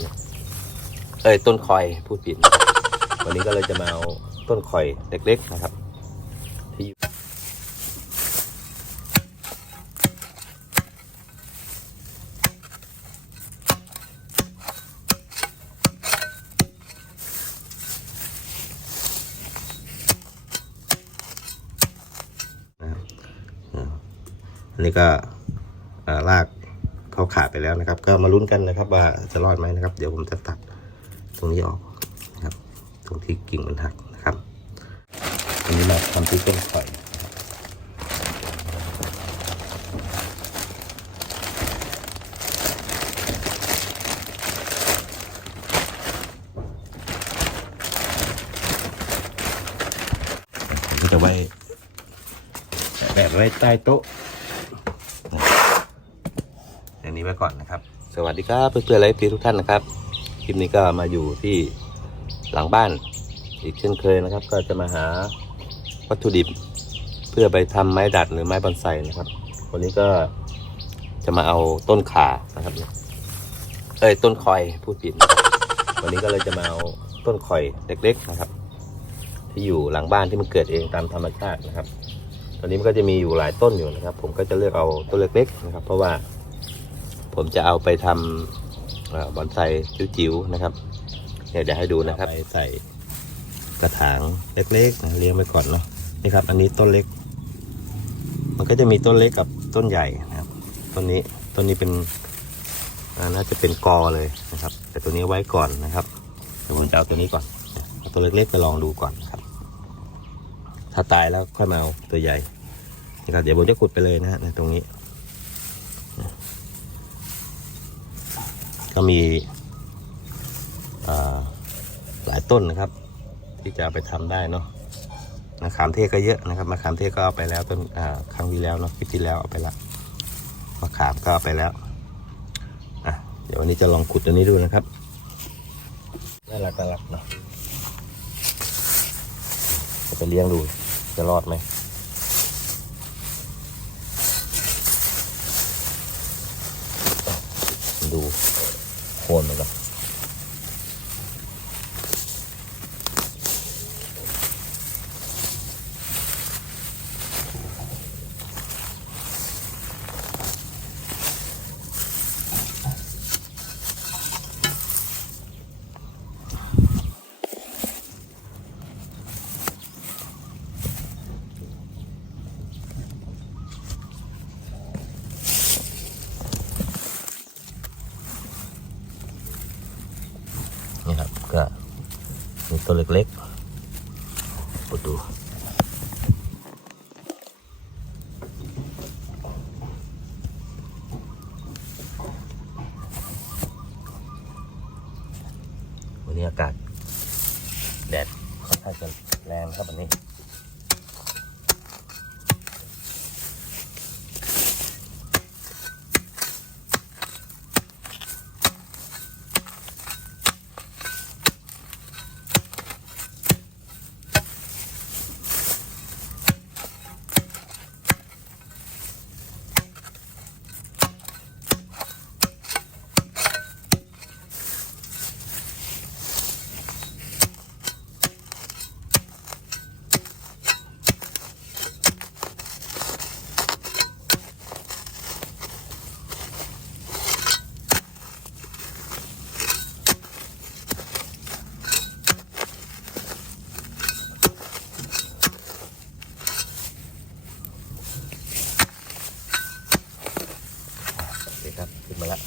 นะครับเนี่ยเอ้ยต้นคอยพูดผิดวันนี้ก็เลยจะมาเอาต้นคอยเล็กๆนะครับที่อยู่นะครับอ่าอันนี้ก็ลาก เขาขาดไปแล้วนะครับ ก็มาลุ้นกันนะครับ ว่าจะรอดไหมนะครับ เดี๋ยวผมจะตัดตรงนี้ออกนะครับ ตรงที่กิ่งมันหักนะครับอันนี้เราทำที่ต้นข่อยจะไว้แบบไว้ใต้โต๊ะอย่าง นี้ไว้ก่อนนะครับ สวัสดีครับเพื่อนๆไลฟ์พีทุกท่านนะครับคลิปนี้ก็มาอยู่ที่หลังบ้าน อีกเช่นเคยนะครับ ก็จะมาหาวัตถุดิบ เพื่อไปทำไม้ดัดหรือไม้บอนไซนะครับ วันนี้ก็จะมาเอาต้นขานะครับเอ้ยต้นคอยพูดผิดวันนี้ก็เลยจะมาเอาต้นคอยเล็ก ๆนะครับ ที่อยู่หลังบ้านที่มันเกิดเองตามธรรมชาตินะครับตอนนี้มันก็จะมีอยู่หลายต้นอยู่นะครับ ผมก็จะเลือกเอาต้นเล็กๆนะครับ เพราะว่า ผมจะเอาไปทำบอนไซจิ๋วๆนะครับเดี๋ยวให้ดูนะครับไปใส่กระถางเล็กๆนะเลี้ยงไปก่อนเนาะนี่ครับ อันนี้ต้นเล็ก มันก็จะมีต้นเล็กกับต้นใหญ่นะครับต้นนี้ต้นนี้เป็นน่าจะเป็นกอเลยนะครับ แต่ตัวนี้ไว้ก่อนนะครับเดี๋ยวผมจะเอาตัวนี้ก่อนตัวเล็กๆไปลองดูก่อนครับ ถ้าตายแล้วค่อยมาเอาตัวใหญ่นะครับเดี๋ยวผมจะขุดไปเลยนะฮะในตรงนี้ ก็มีหลายต้นนะครับ ที่จะไปทำได้เนาะมะขามเทศก็เยอะนะครับมะขามเทศก็เอาไปแล้วต้นอ่าครั้งที่แล้วเนาะคลิปที่แล้วเอาไปล้วมะขามก็เอาไปแล้วอะเดี๋ยววันนี้จะลองขุดตัวนี้ดูนะครับน่ารักน่ารักเนาะจะไปเลี้ยงดูจะรอดไหมดู โคน มันก่อนนี่ครับก็มีตัวเล็กๆปดดูวันนี้อากาศแดดค่อนข้างจะแรงครับวันนี้ โอเคครับ ขึ้น มาแล้ว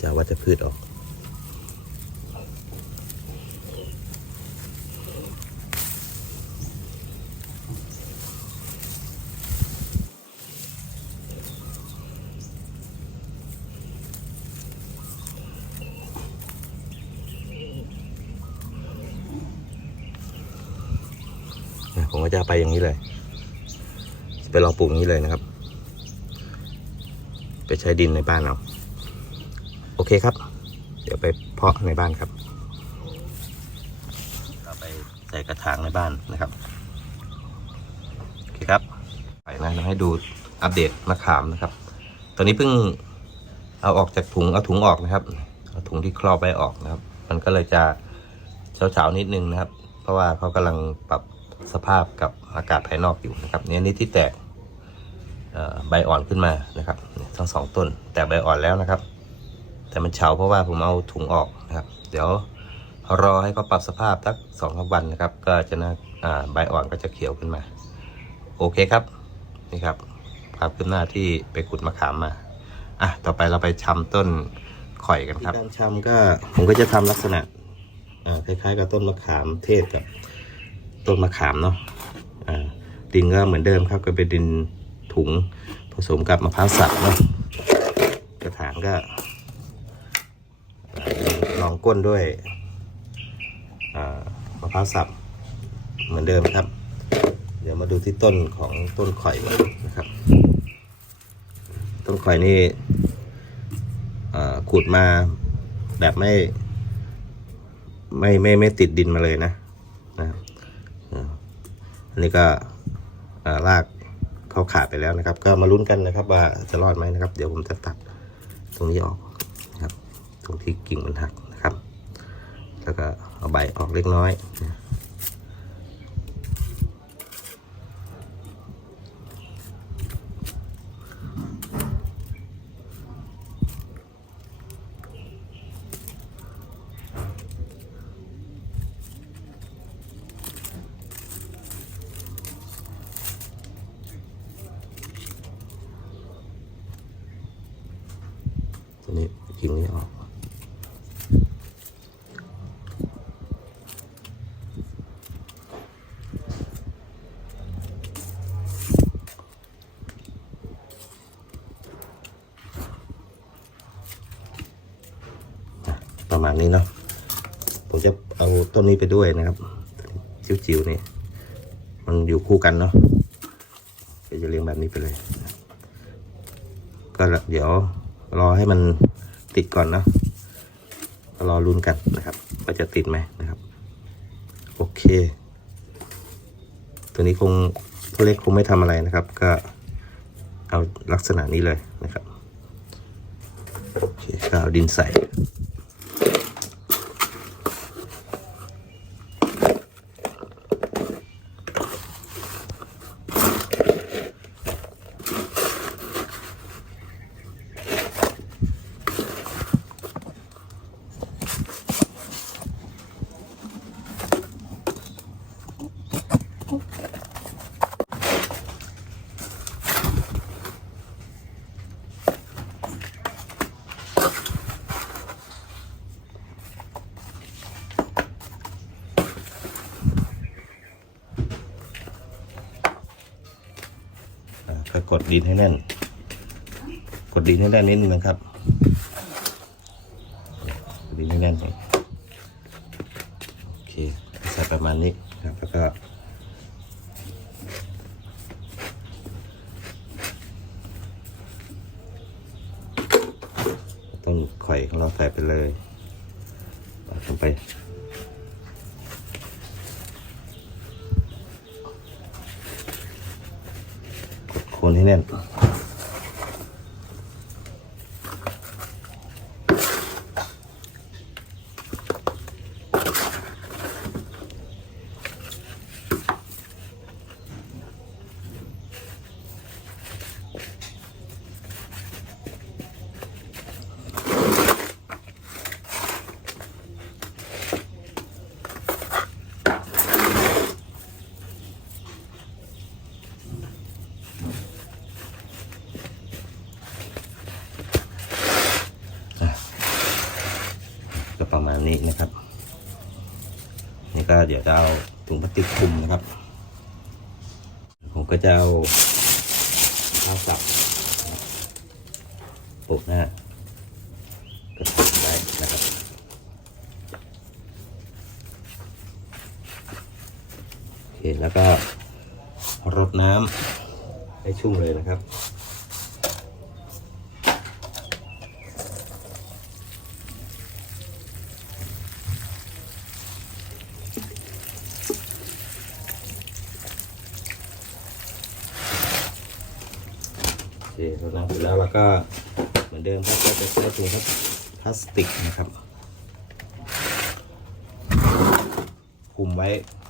จะว่าจะพืชออก ผมก็จะไปอย่างนี้เลย ไปลองปลูกนี้เลยนะครับ ไปใช้ดินในบ้านเอาโอเคครับ เดี๋ยวไปเพาะในบ้านครับเราไปใส่กระถางในบ้านนะครับโอเคครับไปนะให้ดูอัปเดตมะขามนะครับ ตอนนี้เพิ่งเอาออกจากถุงเอาถุงออกนะครับเอาถุงที่ครอบไว้ออกนะครับ มันก็เลยจะเฉาๆนิดนึงนะครับ เพราะว่าเขากำลังปรับ สภาพกับอากาศภายนอกอยู่นะครับเนี่ยนี่ที่แตกใบอ่อนขึ้นมานะครับทั้งสองต้น แตกใบอ่อนแล้วนะครับ แต่มันเฉาเพราะว่าผมเอาถุงออกนะครับ เดี๋ยวรอให้เขาปรับสภาพสักสองสามวันนะครับ ก็จะน่าอ่าใบอ่อนก็จะเขียวขึ้นมา โอเคครับนี่ครับความคืบหน้าที่ไปขุดมะขามมาอะต่อไปเราไปชำต้นข่อยกันครับการชำก็ผมก็จะทำลักษณะคล้ายๆกับต้นมะขามเทศกับ ต้นมะขามเนาะดินก็เหมือนเดิมครับก็เป็นดินถุงผสมกับมะพร้าวสับเนาะกระถางก็ลองก้นด้วยมะพร้าวสับเหมือนเดิมครับ เดี๋ยวมาดูที่ต้นของต้นข่อยก่อนนะครับ ต้นข่อยนี่ขุดมาแบบไม่ไม่ไม่ไม่ติดดินมาเลยนะ อันนี้ก็ลารากเขาขาดไปแล้วนะครับ ก็มาลุ้นกันนะครับ ว่าจะรอดไหมนะครับ เดี๋ยวผมจะตัดตรงนี้ออกนะครับ ตรงที่กิ่งมันหักนะครับ แล้วก็เอาใบออกเล็กน้อยนะตัวนี้ กิ่งนี้ออก ประมาณนี้เนาะ ผมจะเอาต้นนี้ไปด้วยนะครับจิ๋วๆนี่ มันอยู่คู่กันเนาะก็จะเลี้ยงแบบนี้ไปเลย ก็เดี๋ยวรอให้มัน ติดก่อนเนาะรอลุ้นกันนะครับว่าจะติดไหมนะครับ โอเค ตัวนี้คงตัวเล็กคงไม่ทำอะไรนะครับ ก็เอาลักษณะนี้เลยนะครับโอเคก็เอาดินใส่ อ่า กดดินให้แน่น กดดินให้แน่นนิดนึงนะครับกดดินให้แน่นก่อนโอเคใส่ประมาณนี้ครับแล้วก็ต้นข่อยของเราใส่ไปเลยเอาลงไป กดโค นให้แน่นก็ประมาณนี้นะครับ นี่ก็เดี๋ยวจะเอาถุงพลาสติกคลุมนะครับ ผมก็จะเอาข้าวสับปลูกหน้ากระถางไว้นะครับโอเคแล้วก็รดน้ำให้ชุ่มเลยนะครับ เคเราล้างเสร็จแล้วเราก็เหมือนเดิมครับก็จะใช้ถุงพลาสติกนะครับคุมไว้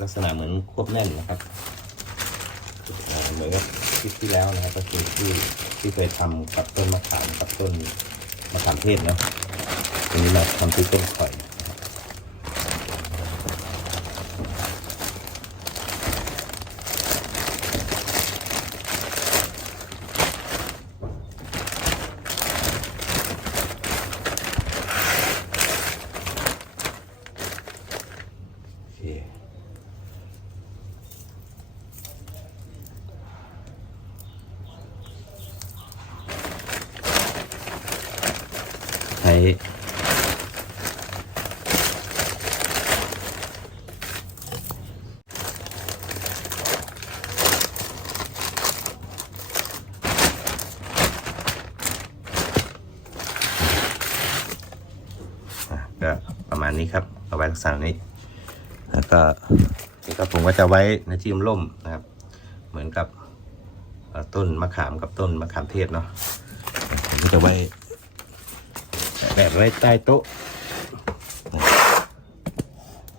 ลักษณะเหมือนควบแน่นนะครับเหมือนกับคลิปที่แล้วนะครับก็คือที่ที่เคยทำกับต้นมะขามกับต้นมะขามเทศเนาะทีนี้เราทำที่ต้นข่อยนะครับ โอเคใช้อะ ก็ประมาณนี้ครับ เอาไว้ลักษณะนี้ แล้วก็นี่ก็ผมก็จะไว้ในที่ร่มนะครับ เหมือนกับต้นมะขามกับต้นมะขามเทศเนาะผมก็จะไว้ แบบไว้ใต้โต๊ะ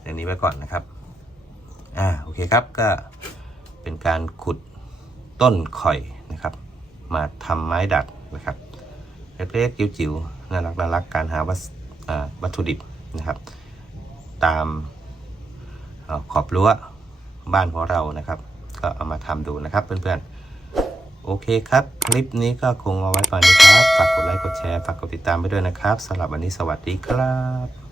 อย่างนี้ไว้ก่อนนะครับ อ่าโอเคครับก็เป็นการขุดต้นข่อยนะครับ มาทำไม้ดัดนะครับเล็กๆจิ๋วๆน่ารักน่ารักการหาวัสวัตถุดิบนะครับ ตามอขอบรั้วบ้านของเรานะครับ ก็เอามาทำดูนะครับเพื่อนๆ โอเคครับ คลิปนี้ก็คงเอาไว้ก่อนนะครับ ฝากกดไลค์ กดแชร์ ฝากกดติดตามไปด้วยนะครับสำหรับวันนี้สวัสดีครับ